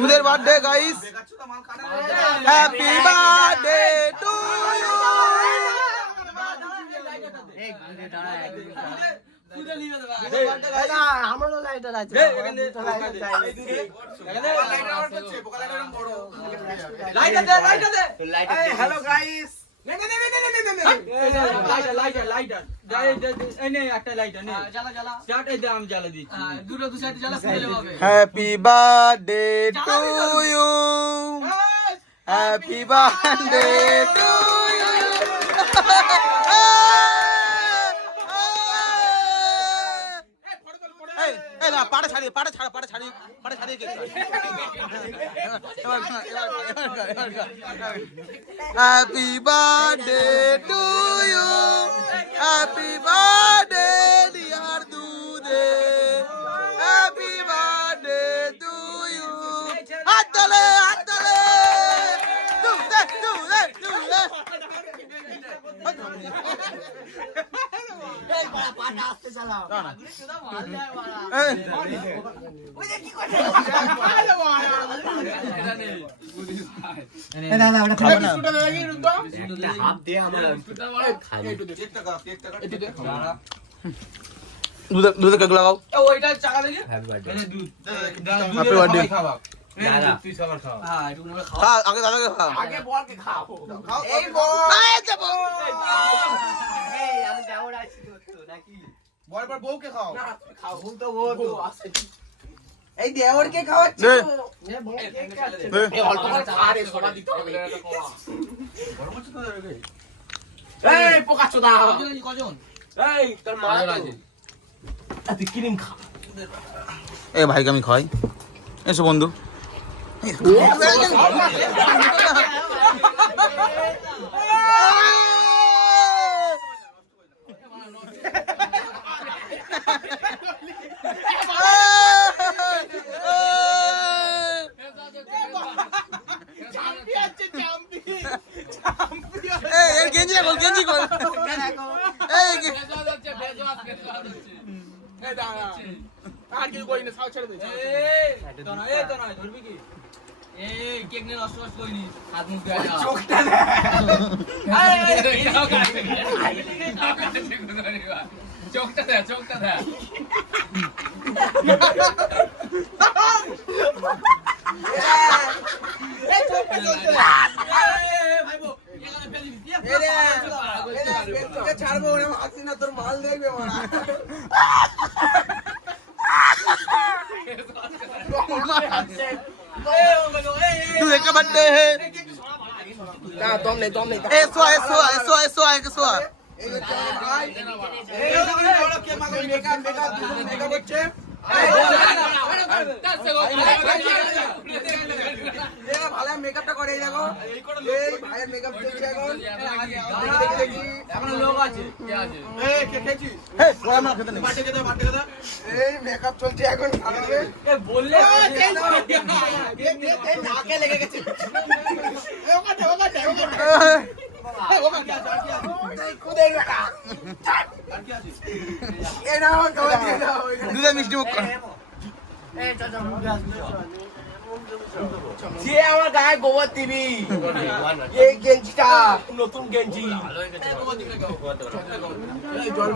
দুধের birthday guys, happy birthday to you. Hello guys, happy birthday to you, happy birthday to you. পাড়ে ছাড়িয়ে happy birthday to you, happy birthday dear Dudhe, happy birthday to you. হাত তোলে দুধে দুধে cake লাগাও। আগে দাদাকে খাও, আগে বলকে খাও। এই বল আমি যাওয়ার আছি তো নাকি? বল বউকে খাও। না খাও, তো ও তো আছে। এই দেওরকে খাওয়াচ্ছি দে। তো। দে। এই অল্প করে খা রে, সবা দিতে হবে। এই পোকাচোদা। এই তোর মা আছে। তুই ক্রিম খা। এ ভাইকে আমি খাই, এসো বন্ধু। গেঞ্জি কর। আর কিছু করি না, সাও ছেড়ে দে। চোখটা না। চোখটা দে ছাড়বো না, আসি না, তোর মাল দেখবে মারা। दूध का बर्थडे है। না দম নেই, দম নেই। ए सोआ এই হচ্ছে আমার ভাই। এই বড় কে মাগো মেকআপ হচ্ছে। ভালো মেকআপটা করে এই দেখো, এই ভাইয়ের মেকআপ চলছে এখন। দেখি এখন লোক আছে, কে আছে? এই কে খেছিস? এই ওরা না খেতে নেই। বাটে খেতে। এই মেকআপ চলছে এখন ভালোভাবে। এ বললে নাকে লেগে গেছে। এই ওখানে কুদে বেটা। এ না খাওয়া দিয়ে দাও। दूध मिष्टि मुख कर। যে আমার গায়ে গোবর দিবি, এই গেঞ্জিটা নতুন গেঞ্জি। জল